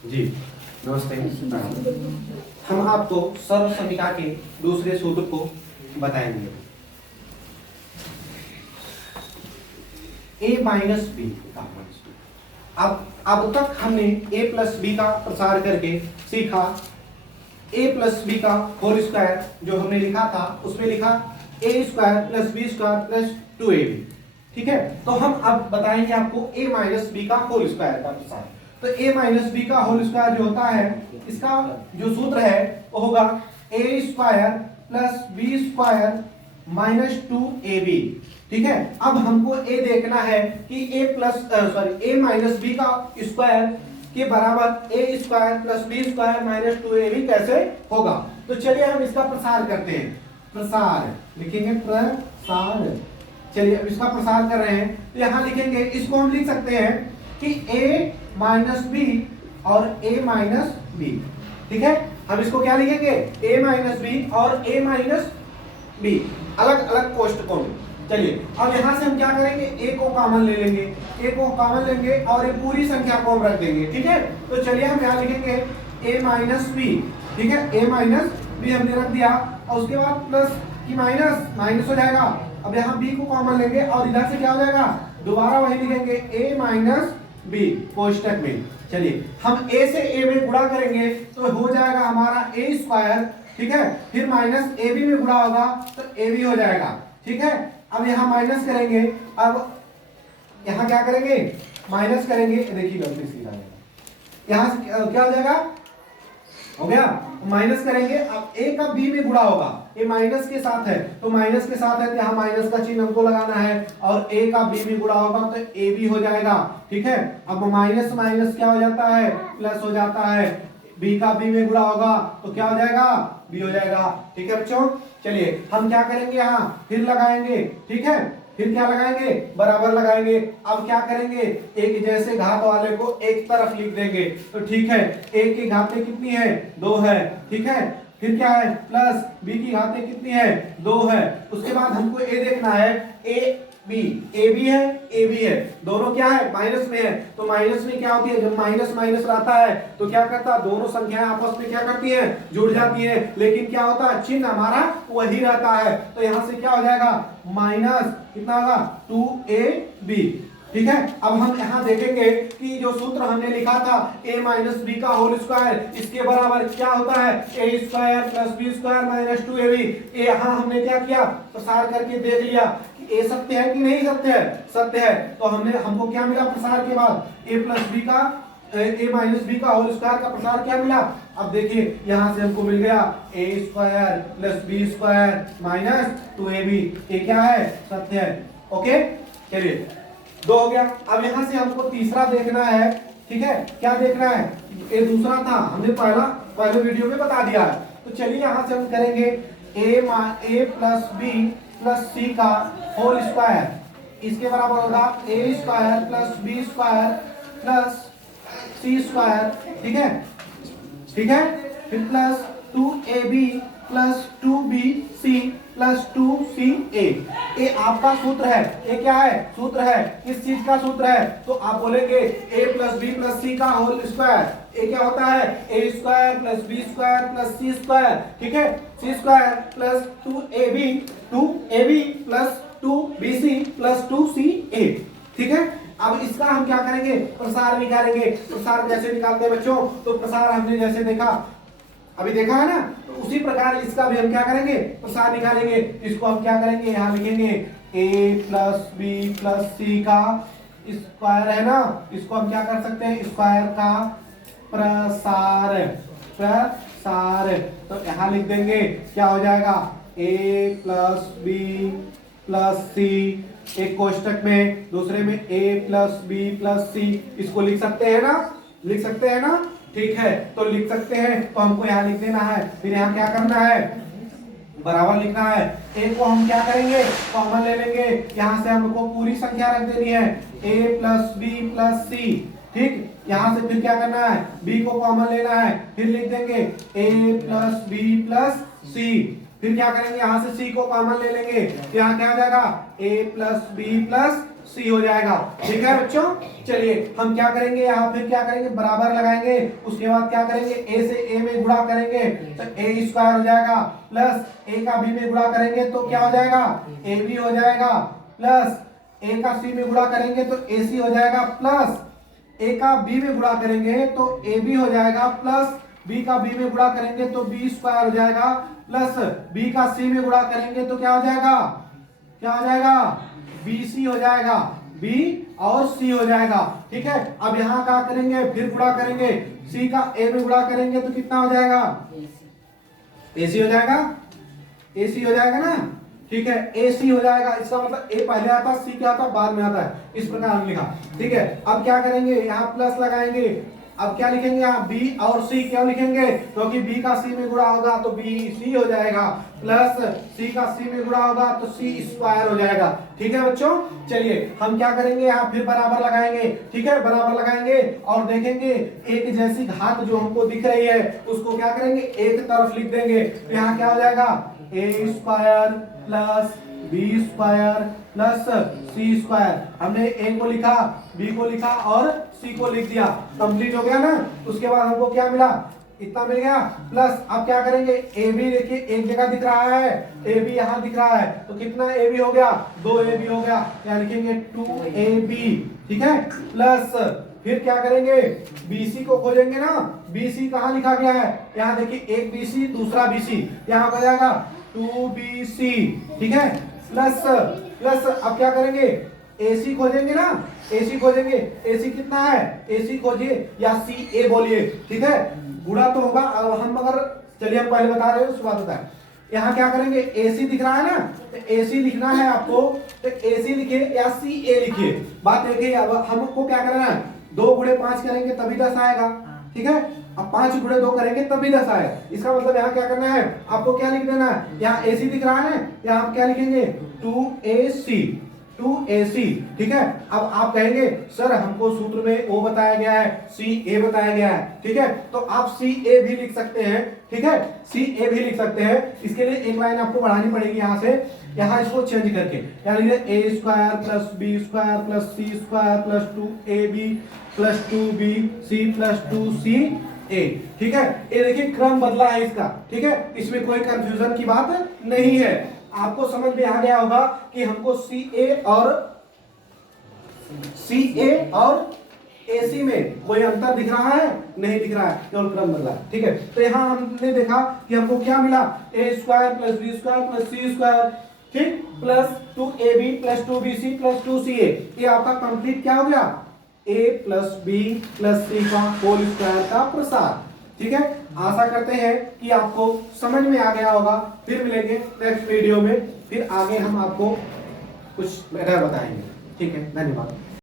जी नमस्ते। हम आपको सर्व समीकरण के दूसरे सूत्र को बताएंगे। a माइनस बी का अब तक हमने a प्लस बी का प्रसार करके सीखा। a प्लस बी का होल स्क्वायर जो हमने लिखा था उसमें लिखा a square plus B square plus 2ab। ठीक है, तो हम अब बताएंगे आपको a माइनस बी का होल स्क्वायर का प्रसार। तो a माइनस बी का होल स्क्वायर जो होता है, इसका जो सूत्र है वो होगा a square plus B square minus 2ab। ठीक है, अब हमको a देखना है कि a माइनस बी का स्क्वायर के बराबर a square plus B square minus 2ab कैसे होगा। तो चलिए हम इसका प्रसार करते हैं। प्रसार लिखेंगे, प्रसार। चलिए अब इसका प्रसार कर रहे हैं तो यहां लिखेंगे, इसको हम लिख सकते हैं कि a माइनस बी और a माइनस बी। ठीक है, हम इसको क्या लिखेंगे, a माइनस बी और a माइनस बी अलग अलग कोष्ठकों में। चलिए अब यहां से हम क्या करेंगे, a को कॉमन ले लेंगे, a को कॉमन लेंगे और ये पूरी संख्या को हम रख देंगे। ठीक है, तो चलिए हम यहां लिखेंगे a माइनस बी। ठीक है, a माइनस बी हमने रख दिया और उसके बाद प्लस की माइनस माइनस हो जाएगा। अब यहाँ b को कॉमन लेंगे और इधर से क्या हो जाएगा, दोबारा वही लिखेंगे a माइनस बी कोष्ठक में। चलिए हम a से a में गुणा करेंगे तो हो जाएगा हमारा a स्क्वायर। ठीक है, फिर माइनस ab में गुणा होगा तो ab हो जाएगा। ठीक है, अब यहाँ माइनस करेंगे, अब यहाँ क्या करेंगे, माइनस करेंगे, देखिए गलती सीधा यहाँ से क्या हो जाएगा, हो गया, माइनस करेंगे। अब a का b में गुणा होगा, a माइनस के साथ है तो माइनस के साथ है तो यहाँ माइनस का चिन्ह हमको लगाना है और a का b में गुणा होगा तो ab हो जाएगा। ठीक है, अब माइनस माइनस क्या हो जाता है, प्लस हो जाता है। b का b में गुणा होगा तो क्या हो जाएगा, b हो जाएगा। ठीक है बच्चों, चलिए हम क्या करेंगे, यहाँ फिर लगाएंगे। ठीक है, फिर क्या लगाएंगे, बराबर लगाएंगे। अब क्या करेंगे, एक जैसे घात वाले को एक तरफ लिख देंगे तो ठीक है, a की घातें कितनी है, 2 है। ठीक है, फिर क्या है, प्लस b की घातें कितनी है, 2 है। उसके बाद हमको a देखना है, a b है, a b है, दोनों क्या है, माइनस में है। तो माइनस में क्या होती है, जब माइनस माइनस रहता है तो क्या करता है, दोनों संख्याएं आपस में क्या करती हैं, जुड़ जाती हैं। लेकिन क्या होता है, चिन्ह हमारा वही रहता है। तो यहां से क्या हो जाएगा, माइनस कितना होगा, 2ab। ठीक है, अब हम यहाँ देखेंगे कि जो सूत्र हमने लिखा था a माइनस बी का होल स्क्वायर, इसके बराबर क्या होता है, a square plus B square minus 2ab। यहाँ हमने क्या किया, प्रसार करके देख लिया कि a सत्य है कि नहीं सत्य है, सत्य है। तो हमको क्या मिला प्रसार के बाद, a प्लस बी का a माइनस बी का होल स्क्वायर का प्रसार क्या मिला। अब देखिए यहाँ से हमको मिल गया a square plus B square minus 2ab। ये क्या है, सत्य है। ओके, चलिए 2 हो गया। अब यहाँ से हमको तीसरा देखना है। ठीक है, क्या देखना है, ये दूसरा था, हमने पहले वीडियो में बता दिया है। तो चलिए यहाँ से हम करेंगे a plus B plus C का होल स्क्वायर, इसके बराबर होगा a square plus B square plus C square. ठीक है, ठीक है, फिर plus 2ab plus 2bc plus 2ca। ये आपका सूत्र है, ये क्या है, सूत्र है, किस चीज का सूत्र है, तो आप बोलेंगे a plus B plus C का होल स्क्वायर। ये क्या होता है, a square plus B square plus C square. ठीक है, C square plus 2ab plus 2bc plus 2ca। ठीक है, अब इसका हम क्या करेंगे, प्रसार निकालेंगे। प्रसार कैसे निकालते हैं बच्चों, तो प्रसार हमने जैसे देखा, अभी देखा है ना, तो उसी प्रकार इसका भी हम क्या करेंगे, प्रसार निकालेंगे। इसको हम क्या करेंगे, यहाँ लिखेंगे a plus B plus C का स्क्वायर है ना, इसको हम क्या कर सकते हैं, स्क्वायर का प्रसार। प्रसार तो यहाँ लिख देंगे, क्या हो जाएगा, a प्लस बी प्लस सी, एक कोष्टक में, दूसरे में a प्लस बी प्लस सी। इसको लिख सकते हैं ना, लिख सकते हैं ना, ठीक है, तो लिख सकते हैं। तो हमको यहाँ लिख देना है, फिर यहाँ क्या करना है, बराबर लिखना है। a को हम क्या करेंगे, कॉमन ले लेंगे, यहाँ से हमको पूरी संख्या रख देनी है, a प्लस बी प्लस सी। ठीक, यहाँ से फिर क्या करना है, b को कॉमन लेना है, फिर लिख देंगे a प्लस बी प्लस सी। फिर क्या करेंगे, यहाँ से c को कॉमन ले लेंगे, यहाँ क्या हो जाएगा, a प्लस बी प्लस सी हो जाएगा। ठीक है बच्चों, चलिए हम क्या करेंगे यहाँ, फिर क्या करेंगे, बराबर लगाएंगे, उसके बाद क्या करेंगे, ए से ए में गुणा करेंगे तो ए स्क्वायर हो जाएगा, प्लस ए का बी में गुणा करेंगे तो क्या हो जाएगा, ए बी हो जाएगा, प्लस ए का सी में गुणा करेंगे तो ए सी हो जाएगा, प्लस ए का बी में गुणा करेंगे तो ए बी हो जाएगा, प्लस बी का बी में गुणा करेंगे तो बी स्क्वायर हो जाएगा, प्लस बी का सी में गुणा करेंगे तो क्या हो जाएगा, क्या हो जाएगा, बी सी हो जाएगा, बी और सी हो जाएगा। ठीक है, अब यहाँ क्या करेंगे, फिर गुणा करेंगे, सी का ए में गुणा करेंगे तो कितना हो जाएगा, ए सी हो जाएगा, ए सी हो जाएगा ना। ठीक है, ए सी हो जाएगा, इसका मतलब ए पहले आता है, सी क्या आता है बाद में आता है, इस प्रकार हमने लिखा। ठीक है, अब क्या करेंगे, यहाँ प्लस लगाएंगे, अब क्या लिखेंगे यहाँ, बी और सी क्यों लिखेंगे, क्योंकि बी का सी में गुणा होगा तो बी सी हो जाएगा, प्लस सी का सी में गुणा होगा तो सी स्क्वायर हो जाएगा। ठीक है बच्चों, चलिए हम क्या करेंगे, यहाँ फिर बराबर लगाएंगे। ठीक है, बराबर लगाएंगे और देखेंगे एक जैसी घात जो हमको दिख रही है उसको क्या करेंगे, एक तरफ लिख देंगे, यहाँ क्या हो जाएगा, A square plus B square plus C square. हमने ए को लिखा, बी को लिखा और सी को लिख दिया, कंप्लीट हो गया ना। उसके बाद हमको क्या मिला, इतना मिल गया, प्लस अब क्या करेंगे, ए बी देखिए एक जगह दिख रहा है, ए बी यहाँ दिख रहा है तो कितना ए बी हो गया, 2 ए बी हो गया, क्या लिखेंगे 2 ए बी। ठीक है, प्लस फिर क्या करेंगे, BC को खोजेंगे ना, BC कहाँ लिखा गया है, यहाँ देखिए एक BC दूसरा BC, यहाँ हो जाएगा 2BC। ठीक है, प्लस प्लस अब क्या करेंगे, AC खोजेंगे ना, AC खोजेंगे, AC कितना है, AC खोजिए या CA बोलिए। ठीक है, गुणा तो होगा, हम अगर चलिए हम पहले बता रहे हैं उसके बाद होता है। यहाँ क्या करेंगे, AC दिख रहा है ना, तो AC लिखना है आपको, तो AC लिखिए या CA लिखिए, बात देखिए। अब हमको क्या करना है, 2 गुणे 5 करेंगे तभी 10 आएगा। ठीक है, अब 5 गुणे 2 करेंगे तभी 10 आएगा। इसका मतलब यहाँ क्या करना है, आपको क्या लिख देना है, यहाँ AC दिख रहा है, यहाँ आप क्या लिखेंगे 2AC, 2AC। ठीक है, अब आप कहेंगे सर हमको सूत्र में O बताया गया है, CA बताया गया है। ठीक है, तो आप CA भी लिख सकते हैं। ठीक है, CA भी लिख सकते हैं। इसके लिए एक लाइन आपको बढ़ानी पड़ेगी यहाँ से, यहाँ इसको चेंज करके, यानी A square plus B square plus C square plus 2AB plus 2BC plus 2CA। ठीक है, ये देखिए क्रम बदला है इसका। ठीक है, इसमें कोई कंफ्यूजन की बात नहीं है, आपको समझ में आ गया होगा कि हमको CA और AC में कोई अंतर दिख रहा है, नहीं दिख रहा है, केवल क्रम बदला है। ठीक है, तो यहाँ हमने देखा कि हमको क्या मिला, A square plus B square plus C square, ठीक, plus 2AB plus 2BC plus 2CA। ये आपका कंप्लीट क्या हो गया, A plus B plus C का होल स्क्वायर का प्रसार। ठीक है, आशा करते हैं कि आपको समझ में आ गया होगा। फिर मिलेंगे नेक्स्ट वीडियो में, फिर आगे हम आपको कुछ बेहतर बताएंगे। ठीक है, धन्यवाद।